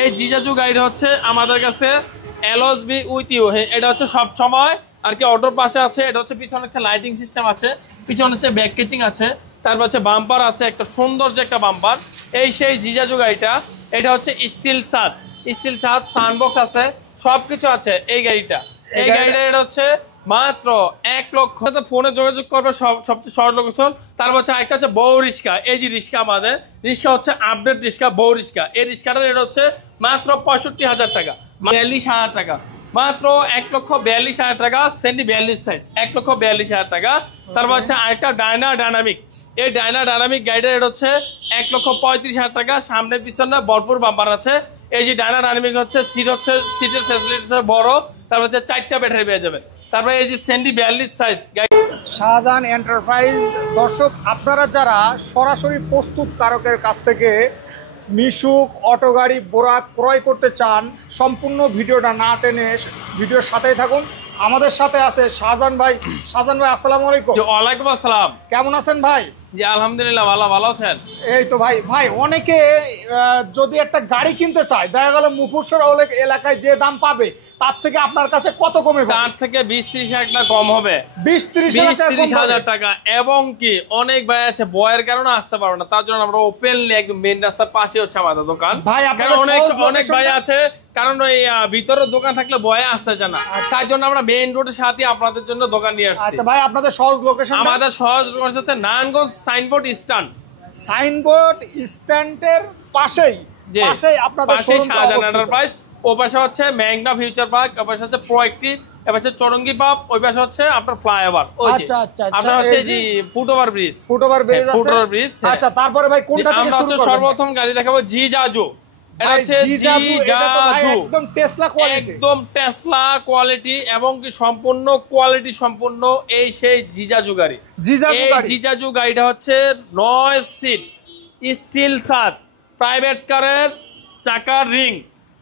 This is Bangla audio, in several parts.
এই জিজাজু গাড়িটা হচ্ছে আমাদের কাছে এলএসবি উইথ ইউ। এটা হচ্ছে সব সময় আর কি অটোর পাশে আছে। এটা হচ্ছে পিছনে একটা লাইটিং সিস্টেম আছে, পিছনে হচ্ছে ব্যাক কেচিং আছে, তারপর হচ্ছে বাম্পার আছে, একটা সুন্দর যে একটা বাম্পার। এই সেই জিজাজু গাড়িটা। এটা হচ্ছে স্টিল ছাদ, স্টিল ছাদ, সাউন্ডবক্স আছে, সবকিছু আছে এই গাড়িটা। এই গাড়িটা এটা হচ্ছে মাত্র 1 লক্ষ। ফোনে যোগাযোগ করবে সবচেয়ে সহজ লোকেশন। তারপর হচ্ছে একটা হচ্ছে বউ রিক্সা। এই যে রিক্সা, আমাদের রিক্সা হচ্ছে আপডেট রিক্সা, বউ রিক্সা। এই রিক্সাটার রেট হচ্ছে মাত্র 65,000 টাকা, 42,000 টাকা, মাত্র 1,42,000 টাকা। সেন্ডি 42 সাইজ, 1,42,000 টাকা। তারপর হচ্ছে আরেকটা ডাইনামিক। এই ডাইনামিক গাড়িটার রেট হচ্ছে 1,35,000 টাকা। সামনে পিছনে ভরপুর বাম্পার আছে। এই যে ডাইনামিক হচ্ছে সিটের ফ্যাসিলিটি বড়। তারপর হচ্ছে 4টা ব্যাটারি পেয়ে যাবে। তারপরে এই যে সেন্ডি 42 সাইজ গাড়ি। শাহজাহান এন্টারপ্রাইজ। দর্শক, আপনারা যারা সরাসরি প্রস্তুতকারকের কাছ থেকে মিশুক অটো গাড়ি বোরাক ক্রয় করতে চান, সম্পূর্ণ ভিডিওটা না টেনে ভিডিওর সাথেই থাকুন। আমাদের সাথে আছে শাহজাহান ভাই। শাহজাহান ভাই, আসসালামু আলাইকুম। ওয়ালাইকুম আসসালাম। কেমন আছেন ভাই? জি আলহামদুলিল্লাহ, ভালো আছেন? এই তো ভাই অনেকে যদি একটা গাড়ি কিনতে চায়, দেখা গেল মুফুসর এলাকায় যে দাম পাবে তার থেকে আপনার কাছে কত কমে? তার থেকে 20-30 হাজার টাকা কম হবে। 20-30 হাজার টাকা। এবং কি অনেক ভাই আছে বয়ের কারণে আসতে পারবে না, তার জন্য আমরা ওপেনলি একদম মেইন রাস্তার পাশে হচ্ছে আমাদের দোকান। ভাই অনেক ভাই আছে, কারণ ওই ভিতরের দোকান থাকলে বয়ে আসতে চায় না, তার জন্য আমরা মেইন রোডের সাথে আপনাদের জন্য দোকান নিয়ে আসছি। আচ্ছা ভাই, আপনাদের সহজ লোকেশন? আমাদের সহজ লোকেশন হচ্ছে নারায়ণগঞ্জ সাইনবোর্ড স্ট্যান্ডের পাশেই আপনাদের শাহজাহান এন্টারপ্রাইজ। ও পাশে হচ্ছে ম্যাগনা ফিউচার পার্ক, ও পাশে হচ্ছে প্রোঅ্যাক্টিভ, এ পাশে চরঙ্গি পাব, ওই পাশে হচ্ছে আপনার ফ্লাইওভার। আচ্ছা আচ্ছা, আপনার হচ্ছে জি ফুটওভার ব্রিজ। ব্রিজ। আচ্ছা, তারপরে ভাই কোনটা থেকে শুরু করব? সর্বপ্রথম গাড়ি দেখাবো জিজাজু। এটা হচ্ছে জিজাজু, একদম টেসলা কোয়ালিটি, একদম টেসলা কোয়ালিটি এবং কি সম্পূর্ণ কোয়ালিটি সম্পূর্ণ। এই সেই জিজাজু গাড়ি। জিজাজু গাড়িটা হচ্ছে 9 সিট, স্টিল ছাদ, প্রাইভেট কারের চাকার রিং,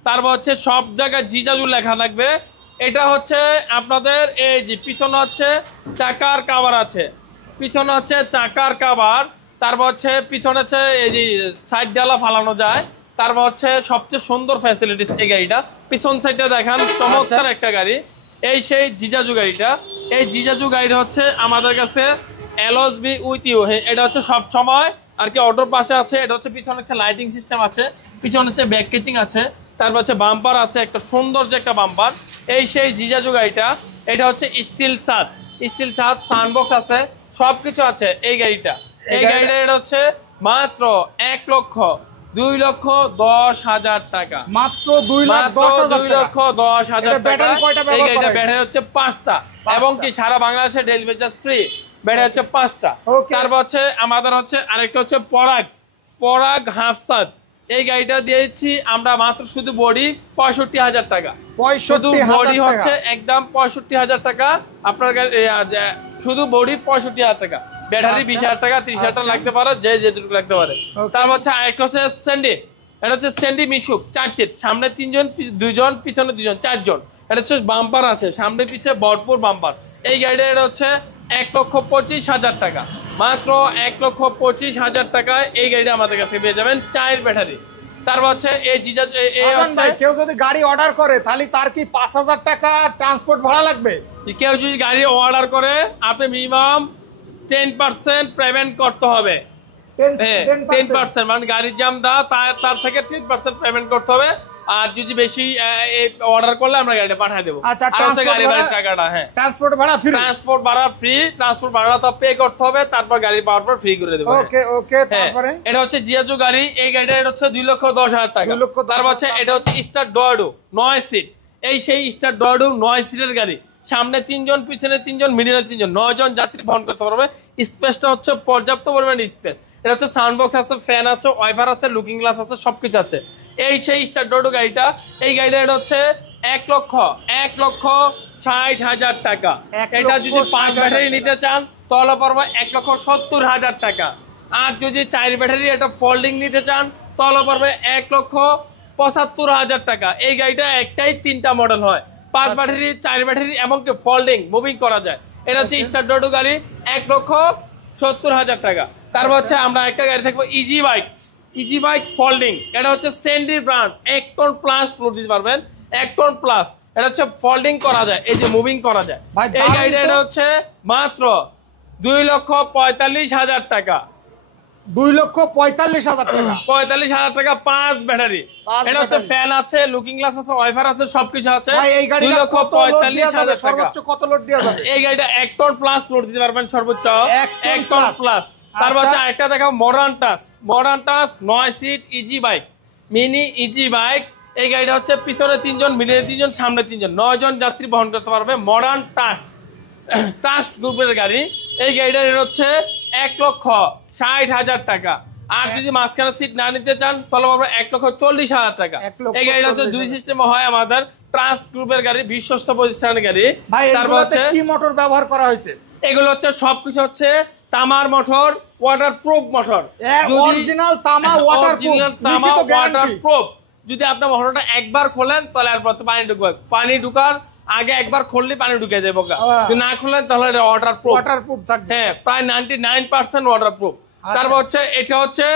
তারপর হচ্ছে সব জায়গায় জিজাজু লেখা থাকবে। এটা হচ্ছে আপনাদের এই যে পিছনে হচ্ছে চাকার কাভার আছে, পিছনে হচ্ছে চাকার কাভার, তারপর হচ্ছে পিছনে হচ্ছে এই যে সাইড ডালা ফালানো যায়, তারপর হচ্ছে সবচেয়ে সুন্দর ফ্যাসিলিটিস এই গাড়িটা। পিছন সাইডটা দেখান, চমৎকার একটা গাড়ি। এই সেই জিজাজু গাড়িটা। এই জিজাজু গাড়িটা হচ্ছে আমাদের কাছে এলএসবি উইথ ইউ। এটা হচ্ছে সব সময় আর কি অটোর পাশে আছে। এটা হচ্ছে পিছনে একটা লাইটিং সিস্টেম আছে, পিছনে হচ্ছে ব্যাক কেচিং আছে, তারপর হচ্ছে বাম্পার আছে, একটা সুন্দর যে একটা বাম্পার। এই সেই জিজাজু গাড়িটা। এটা হচ্ছে স্টিল ছাদ, সাউন্ডবক্স আছে, সবকিছু আছে এই গাড়িটা। এই গাড়িটা এটা হচ্ছে মাত্র 1,02,10,000 টাকা, মাত্র 2,10,000 টাকা। এই গাড়িটা ব্যাটারি হচ্ছে 5টা এবং কি সারা বাংলাদেশে ডেলিভারি চার্জ ফ্রি। ব্যাটারি হচ্ছে 5টা। তারপর হচ্ছে আমাদের হচ্ছে আরেকটা হচ্ছে পরাগ হাফসাদ। এই গাড়িটা দিয়েছি আমরা মাত্র শুধু বডি 65,000 টাকা। শুধু বডি হচ্ছে একদম 65,000 টাকা। আপনার শুধু বডি 65,000 টাকা। ব্যাটারি 20,000 টাকা, 30,000 টাকা লাগতে পারে, যে যেটুকু লাগতে পারে। তারপর হচ্ছে আরেকটা হচ্ছে সেন্ডি। এটা হচ্ছে সেন্ডি মিশুক 4 সিট, সামনে 3 জন, 2 জন, পিছনে 2 জন, 4 জন। এটা হচ্ছে বাম্পার আছে, সামনে পিছিয়ে ভরপুর বাম্পার। এই গাড়িটা এটা হচ্ছে 1,25,000 টাকা, মাত্র 1,25,000 টাকায় এই গাড়িটা আমাদের কাছে পেয়ে যাবেন, 4 ব্যাটারি। তারপর হচ্ছে এই জিজাজু। কেউ যদি গাড়ি অর্ডার করে তাহলে তার কি 5,000 টাকা ট্রান্সপোর্ট ভাড়া লাগবে? কেউ যদি গাড়ি অর্ডার করে আপনি মিনিমাম 10% পেমেন্ট করতে হবে। 10% মানে গাড়ির দাম তার থেকে 10% পেমেন্ট করতে হবে। আর যদি বেশি অর্ডার করলে আমরা গাড়িটা পাঠিয়ে দেবো। আচ্ছা, গাড়ি টাকাটা ট্রান্সপোর্ট ভাড়া ফ্রি? ট্রান্সপোর্ট ভাড়া তো পে করতে হবে, তারপর গাড়ি পাওয়ার পর ফ্রি করে দেবো। তারপরে এটা হচ্ছে জিজাজু গাড়ি। এই গাড়িটা এটা হচ্ছে 2,10,000 টাকা। তারপর হচ্ছে এটা হচ্ছে স্টার ডোয়াডো 9 সিট। এই সেই স্টার ডোয়াডো 9 সিটের গাড়ি, সামনে 3 জন, পিছনে 3 জন, মিডিলে 3 জন, 9 জন যাত্রী বহন করতে পারবে। স্পেসটা হচ্ছে পর্যাপ্ত পরিমাণে স্পেস। এটা হচ্ছে সাউন্ড বক্স আছে, ফ্যান আছে, ওয়াইপার আছে, লুকিং গ্লাস আছে, সবকিছু আছে। এই সেই স্টার ডোডো গাড়িটা। এই গাড়িটা এটা হচ্ছে 1,60,000 টাকা। এটা যদি 5 ব্যাটারি নিতে চান তাহলে পড়বে 1,70,000 টাকা। আর যদি 4 ব্যাটারি এটা ফোল্ডিং নিতে চান তাহলে পড়বে 1,75,000 টাকা। এই গাড়িটা একটাই 3টা মডেল হয়, 5 ব্যাটারি, 4 ব্যাটারি এবং ফোল্ডিং মুভিং করা যায়। এটা হচ্ছে স্টার ডোডো গাড়ি, 1,70,000 টাকা। তারপর হচ্ছে আমরা একটা গাড়ি থাকবো easy bike. Easy bike folding, এটা হচ্ছে সেন্ডি ব্র্যান্ড, 1 টন প্লাস লোড দিতে পারবেন, 1 টন প্লাস। এটা হচ্ছে ফোল্ডিং করা যায়, এই যে মুভিং করা যায়। এই গাড়িটা এটা হচ্ছে মাত্র 2,45,000 টাকা। 2,45,000 টাকা, 45,000 টাকা 5 ব্যাটারি। এটা হচ্ছে ফ্যান আছে, লুকিং গ্লাস আছে, ওয়াইফার আছে, সবকিছু আছে। ভাই এই গাড়িটা 2,45,000 টাকা। সর্বোচ্চ কত লোড দেওয়া যাবে? এই গাড়িটা 1 টন প্লাস লোড দিতে পারবেন সর্বোচ্চ 1 টন প্লাস। তারপর হচ্ছে একটা দেখাবো modern touch, modern touch 9 seat easy bike, mini easy bike. এই গাড়িটা হচ্ছে পিছনে 3 জন, মিডিলে 3 জন, সামনে 3 জন, 9 জন যাত্রী বহন করতে পারবে। মডার্ন টাচ, টাস্ট গ্রুপের গাড়ি। এই গাড়িটার রেট হচ্ছে 1,60,000 টাকা। আর যদি মাঝখানে সিট না নিতে চান তাহলে আমরা 1,40,000 টাকা। এই গাড়িটা হচ্ছে 2 সিস্টেমে হয় আমাদের, ট্রাস্ট গ্রুপের গাড়ি, বিশ্বস্ত প্রতিষ্ঠানের গাড়ি। তারপর হচ্ছে কি মোটর ব্যবহার করা হয়েছে? এগুলো হচ্ছে সবকিছু হচ্ছে তামার মোটর, ওয়াটারপ্রুফ মোটর, অরিজিনাল তামা ওয়াটারপ্রুফ। যদি আপনার মোটরটা একবার খোলেন তাহলে এরপর পানি ঢুকবে, পানি ঢুকার আগে একবার খুললে পানি ঢুকে যাবে, যদি না খুলেন তাহলে এটা ওয়াটারপ্রুফ থাকবে। হ্যাঁ, প্রায় 99% ওয়াটারপ্রুফ। তারপর হচ্ছে এটা হচ্ছে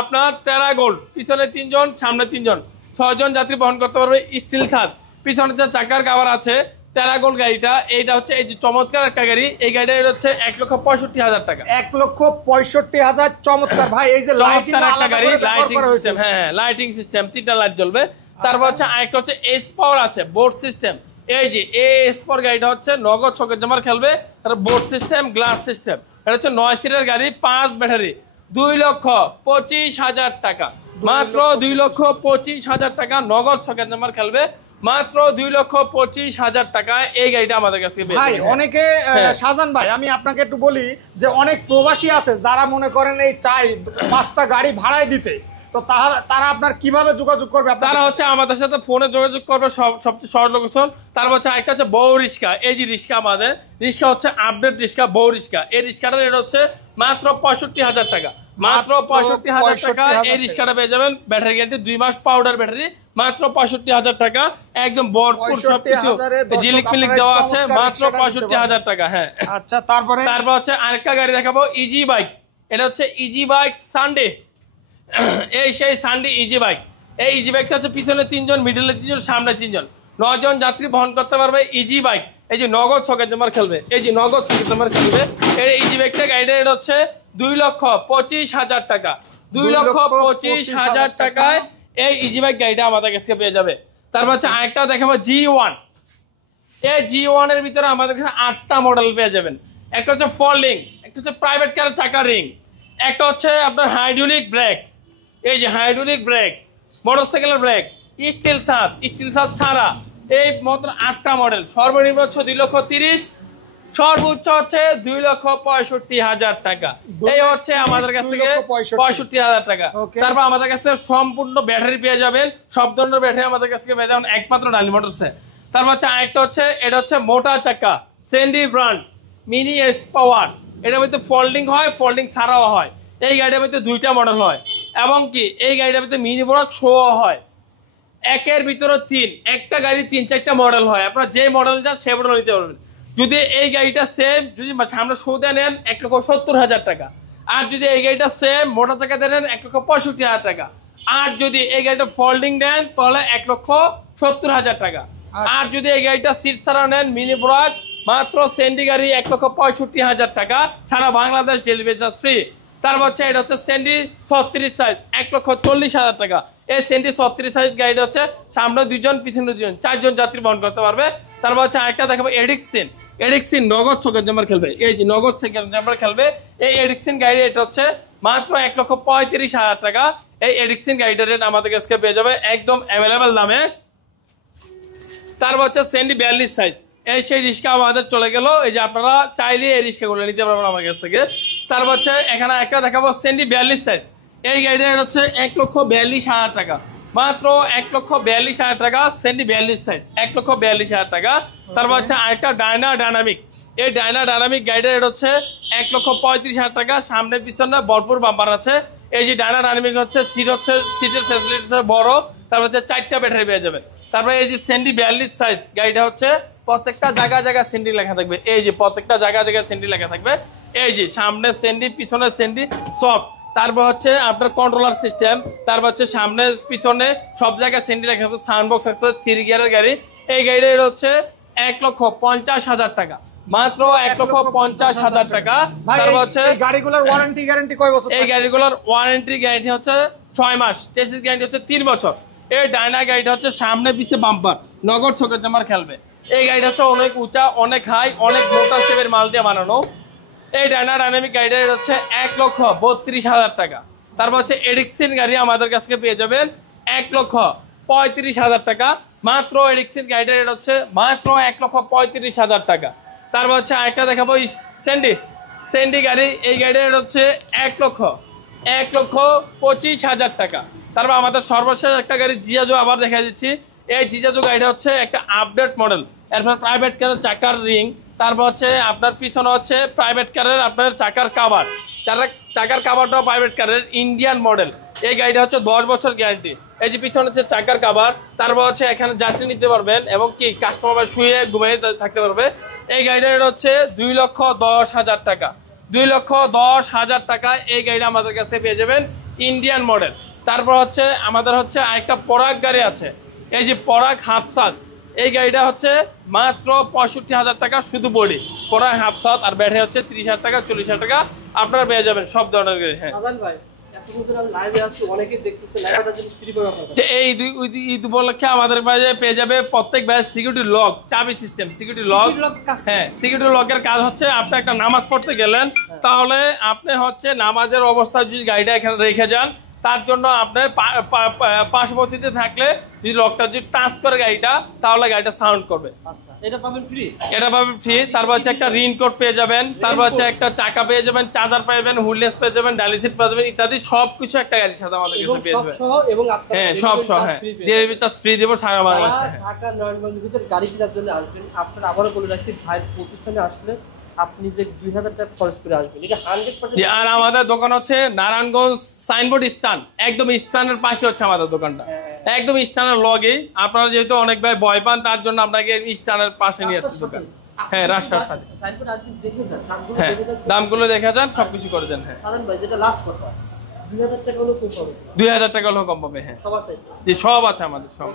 আপনার টেরাগোল্ড, পিছনে 3 জন, সামনে 3 জন, 6 জন যাত্রী বহন করতে পারবে। স্টিল ছাদ, পিছনে যে চাকার কভার আছে, টেরাগোল্ড গাড়িটা। এইটা হচ্ছে এই যে চমৎকার একটা গাড়ি। এই গাড়িটা হচ্ছে 1,65,000 টাকা। 1,65,000 চমৎকার ভাই। এই যে লাইটিং একটা গাড়ি, লাইটিং সিস্টেম, হ্যাঁ লাইটিং সিস্টেম, 3টা লাইট জ্বলবে। তারপর হচ্ছে আরেকটা হচ্ছে এস পাওয়ার আছে, বোর্ড সিস্টেম। এই যে এস পাওয়ার গাড়িটা হচ্ছে নগদ ছকের জমার খেলবে, তার বোর্ড সিস্টেম, গ্লাস সিস্টেম। এটা হচ্ছে 9 সিটের গাড়ি, 5 ব্যাটারি, 2,25,000 টাকা। মাত্র 2,25,000 টাকা নগদ ছকের জমার খেলবে, মাত্র 2,25,000 টাকায় এই গাড়িটা আমাদের কাছে। ভাই অনেকে শাহজান ভাই, আমি আপনাকে একটু বলি যে অনেক প্রবাসী আছে যারা মনে করেন এই চাই 5টা গাড়ি ভাড়ায় দিতে, তো তারা আপনার কিভাবে যোগাযোগ করবে? তারা হচ্ছে আমাদের সাথে ফোনে যোগাযোগ করবে, সবচেয়ে সহজ লোকেশন। তারপর হচ্ছে একটা হচ্ছে বউ রিক্সা। এই যে রিক্সা, আমাদের রিক্সা হচ্ছে আপডেট রিক্সা, বউ রিক্সা। এই রিক্সাটার রেট হচ্ছে মাত্র 65,000 টাকা, মাত্র 65,000 টাকা। এই রিক্সাটা পেয়ে যাবেন, ব্যাটারি গ্যারান্টি 2 মাস, পাউডার ব্যাটারি, মাত্র 65,000 টাকা। একদম ভরপুর সবকিছু, জিলিক মিলিক দেওয়া আছে, মাত্র 65,000 টাকা। হ্যাঁ, আচ্ছা। তারপর হচ্ছে আরেকটা গাড়ি দেখাবো, ইজি বাইক। এটা হচ্ছে ইজি বাইক সানডে। এই সেই সানডে ইজি বাইক। এই ইজি বাইকটা হচ্ছে পিছনে 3 জন, মিডলে 3 জন, সামনে 3 জন, 9 জন যাত্রী বহন করতে পারবে। ইজি বাইক, এই যে নগদ ছকের জমার খেলবে, এই যে নগদ ছকের জমার খেলবে। এই ইজি বাইকটা গাড়িটা এটা হচ্ছে 2,25,000 টাকা। 2,25,000 টাকায় এই ইজি বাইক গাড়িটা আমাদের কাছে পেয়ে যাবে। তারপর হচ্ছে আরেকটা দেখাবো G1। এই G1 এর ভিতরে আমাদের কাছে 8টা মডেল পেয়ে যাবেন। একটা হচ্ছে ফোল্ডিং, একটা হচ্ছে প্রাইভেট কার চাকা রিং, একটা হচ্ছে আপনার হাইড্রোলিক ব্রেক, এই যে হাইড্রোলিক ব্রেক, মোটরসাইকেলের ব্রেক, স্টিল ছাদ ছাড়া। এই মাত্র 8টা মডেল। সর্বনিম্ন হচ্ছে 2,30,000, সর্বোচ্চ হচ্ছে 2,65,000 টাকা। এই হচ্ছে আমাদের কাছ থেকে 65,000 টাকা। তারপর আমাদের কাছে সম্পূর্ণ ব্যাটারি পেয়ে যাবেন, সব ধরনের ব্যাটারি আমাদের কাছ থেকে পেয়ে যাবেন একমাত্র ডালি মোটরসে। তারপর হচ্ছে আরেকটা হচ্ছে, এটা হচ্ছে মোটা চাকা, সেন্ডি ব্র্যান্ড, মিনি এস পাওয়ার। এটার মধ্যে ফোল্ডিং হয়, ফোল্ডিং ছাড়াও হয়। এই গাড়িটার মধ্যে 2টা মডেল হয়, এবং কি এই গাড়িটার মধ্যে মিনি বড় শো হয়। একের ভিতরে 3, একটা গাড়ি 3-4টা মডেল হয়। আপনারা যে মডেল চান সে মডেল নিতে পারবেন। যদি এই গাড়িটা সেম, যদি সামনে শো দেন 1,70,000 টাকা। আর যদি এই গাড়িটা সেম মোটর চাকা দেন 1,65,000 টাকা। আর যদি এই গাড়িটা ফোল্ডিং দেন তাহলে 1,70,000 টাকা। আর যদি এই গাড়িটা সিট ছাড়া নেন, মিনি ব্রাক, মাত্র সেন্ডি গাড়ি 1,65,000 টাকা, সারা বাংলাদেশ ডেলিভারি চার্জ ফ্রি। তারপর হচ্ছে এটা হচ্ছে সেন্ডি 36 সাইজ, 1,40,000 টাকা। এই সেন্ডি 36 সাইজ গাড়িটা হচ্ছে সামনে 2 জন, পিছনে 2 জন, 4 জন যাত্রী বহন করতে পারবে। তারপর হচ্ছে আরেকটা দেখাবো এডিক্সিন নগদ ছকের জামার খেলবে, এই যে নগদ ছকের জামার খেলবে। এই এডিক্সিন গাড়ি এটা হচ্ছে মাত্র 1,35,000 টাকা। এই এডিক্সিন গাড়িটার রেট আমাদের কাছে পেয়ে যাবে একদম অ্যাভেলেবেল দামে। তারপর হচ্ছে সেন্ডি 42 সাইজ, এই সেই রিক্সা আমাদের চলে গেল। এই যে আপনারা চাইলে এই রিক্সাগুলো নিতে পারবেন আমার কাছ থেকে। তারপর হচ্ছে এখানে একটা দেখাবো সেন্ডি 42 সাইজ। এই গাড়িটা হচ্ছে 1,42,000 টাকা, মাত্র 1,42,000 টাকা। সেন্ডি 42 সাইজ, 1,42,000 টাকা। তারপর হচ্ছে আরেকটা ডাইনামিক। এই ডাইনামিক গাড়িটা এটা হচ্ছে 1,35,000 টাকা। সামনে পিছনে ভরপুর বাম্পার আছে। এই যে ডাইনামিক হচ্ছে সিটের ফ্যাসিলিটি বড়। তারপর হচ্ছে 4টা ব্যাটারি পেয়ে যাবে। তারপরে এই যে সেন্ডি 42 সাইজ গাড়িটা হচ্ছে প্রত্যেকটা জায়গায় সেন্ডি লেখা থাকবে। এই যে প্রত্যেকটা জায়গায় সেন্ডি লেখা থাকবে। এই যে সামনে সেন্ডি, পিছনে সেন্ডি, সব তারপর হচ্ছে আপনার কন্ট্রোলার সিস্টেম, তারপর হচ্ছে সামনে পিছনে সব জায়গায় সেন্টি রাখা হবে, সাউন্ড বক্স আছে, 3 গিয়ারের গাড়ি। এই গাড়িটা এটা হচ্ছে 1,50,000 টাকা, মাত্র 1,50,000 টাকা। তারপর হচ্ছে গাড়িগুলোর ওয়ারেন্টি গ্যারান্টি কয় বছর? এই গাড়িগুলোর ওয়ারেন্টি গ্যারান্টি হচ্ছে 6 মাস, চেসিস গ্যারান্টি হচ্ছে 3 বছর। এই ডায়না গাড়িটা হচ্ছে সামনে পিছে বাম্পার, নগদ চোখের জামার খেলবে। এই গাড়িটা হচ্ছে অনেক উঁচা, অনেক হাই, অনেক মোটা শেপের মাল দিয়ে বানানো। এই ডাইনামিক গাড়িটা হচ্ছে 1,32,000 টাকা। তারপর হচ্ছে এডিক্সিন গাড়ি আমাদের কাছ থেকে পেয়ে যাবেন 1,35,000 টাকা, মাত্র এডিক্সিন গাড়িটা এটা হচ্ছে মাত্র 1,35,000 টাকা। তারপর হচ্ছে আরেকটা দেখাবো সেন্ডি গাড়ি, এই গাড়িটা এটা হচ্ছে 1,25,000 টাকা। তারপর আমাদের সর্বশেষ একটা গাড়ি জিয়াজো আবার দেখা দিচ্ছি। এই জিয়াজো গাড়িটা হচ্ছে একটা আপডেট মডেল, এরপর প্রাইভেট কারের চাকার রিং, তারপর হচ্ছে আপনার পিছনে হচ্ছে প্রাইভেট কারের আপনার চাকার কাভার, চাকার কাভারটাও প্রাইভেট কারের ইন্ডিয়ান মডেল। এই গাড়িটা হচ্ছে 10 বছর গ্যারান্টি। এই যে পিছনে হচ্ছে চাকার কাভার, তারপর হচ্ছে এখানে যাত্রী নিতে পারবেন এবং কি কাস্টমার শুয়ে ঘুমিয়ে থাকতে পারবে। এই গাড়িটা হচ্ছে 2,10,000 টাকা, 2,10,000 টাকা। এই গাড়িটা আমাদের কাছে পেয়ে যাবেন ইন্ডিয়ান মডেল। তারপর হচ্ছে আমাদের হচ্ছে আরেকটা পরাগ গাড়ি আছে, এই যে পরাগ হাফসাত, এই গাড়িটা হচ্ছে মাত্র 65,000 টাকা, শুধু বডি পরাগ হাফসাত, আর ব্যাটারি হচ্ছে 30,000 টাকা 40,000 টাকা আপনারা পেয়ে যাবেন সব ধরনের গাড়ি। হ্যাঁ এই ঈদ উপলক্ষে আমাদের পেয়ে যাবে প্রত্যেক ব্যাচ সিকিউরিটি লক, চাবি সিস্টেম সিকিউরিটি লক। হ্যাঁ, সিকিউরিটি লকের কাজ হচ্ছে আপনি একটা নামাজ পড়তে গেলেন, তাহলে আপনি হচ্ছে নামাজের অবস্থায় যদি গাড়িটা এখানে রেখে যান, তার জন্য আপনার পার্শ্ববর্তীতে থাকলে যদি লকটা যদি টাচ করে গাড়িটা, তাহলে গাড়িটা সাউন্ড করবে। এটা পাবেন ফ্রি। তারপর হচ্ছে একটা রিন কোড পেয়ে যাবেন, তারপর হচ্ছে একটা চাকা পেয়ে যাবেন, চার্জার পেয়ে যাবেন, হুইললেস পেয়ে যাবেন, ডায়ালিসিস পেয়ে যাবেন ইত্যাদি সবকিছু একটা গাড়ির সাথে আমাদের কাছে পেয়ে যাবেন। হ্যাঁ, সব সহ। হ্যাঁ, ডেলিভারি চার্জ ফ্রি দেবো সারা বাংলাদেশে। ঢাকা নয়নগঞ্জের ভিতরে গাড়ি কেনার জন্য আসবেন, আপনারা আবারও বলে রাখছি ভাই প্রতিষ্ঠানে আসলে আপনি যে 2,000 টাকা খরচ করে আসবেন, এটা 100%। আর আমাদের দোকান হচ্ছে নারায়ণগঞ্জ সাইনবোর্ড স্ট্যান্ড, একদম স্ট্যান্ডের পাশে হচ্ছে আমাদের দোকানটা, একদম স্ট্যান্ডের লগেই। আপনারা যেহেতু অনেক ভাই ভয় পান, তার জন্য আপনাকে স্ট্যান্ডের পাশে নিয়ে আসছি দোকান। হ্যাঁ, রাস্তার সাথে। হ্যাঁ, দামগুলো দেখে যান, সবকিছু করে দেন। হ্যাঁ, 2,000 টাকা হলেও কম পাবে। হ্যাঁ, জি, সব আছে আমাদের সব।